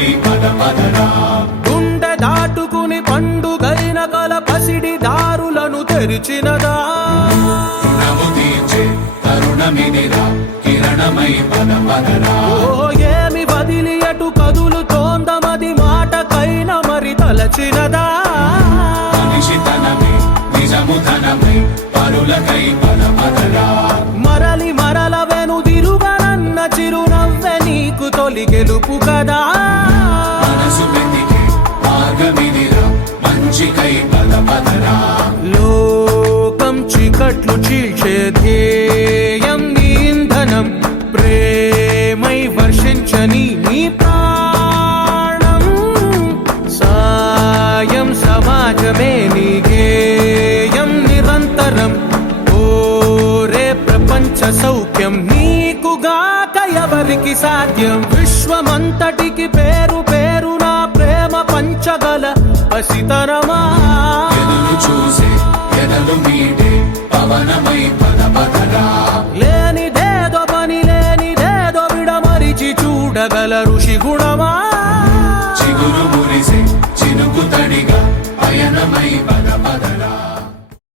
పయనమై పద పదరా. గుండె దాటుకుని పండుగైన కల పసిడి దారులను తెరిచినదా. రుణము తీర్చే తరుణమిదిరా కిరణమై పద పదరా. ఓ ఏమి వదిలి అటు కదులుతోందమది మాటకైన మరి తలచినదా. మనిషితనమే నిజముతనమై పరులకై పద పదరా. మరలి మరల వెనుదిరుగనన్న చిరునవ్వె నీకు తొలి గెలుపు కదా. మనసు వెతికే మార్గమిదిరా మంచికై పద పదరా. లోకం చీకట్లు చీల్చే ధ్యేయం నీ ఇంధనం ప్రేమై వర్షించని నీ ప్రాణం. సాయం సమాజమే నీ గేయం నిరంతరం. ఓరే ప్రపంచ సౌఖ్యం నీకుగాక ఎవరికి సాధ్యం. విశ్వమంతటికి పేరు పేరు నా ప్రేమ పంచగల పసితనమా. ఎదురు చూసే ఎదలు మీడే పవనమై పద పదరా. లేనిదేదో పని లేనిదేదో విడమరిచి చూడగల ఋషి గుణమా. చిగురు మురిసే చినుకు తడిగా పయనమై పద పదరా.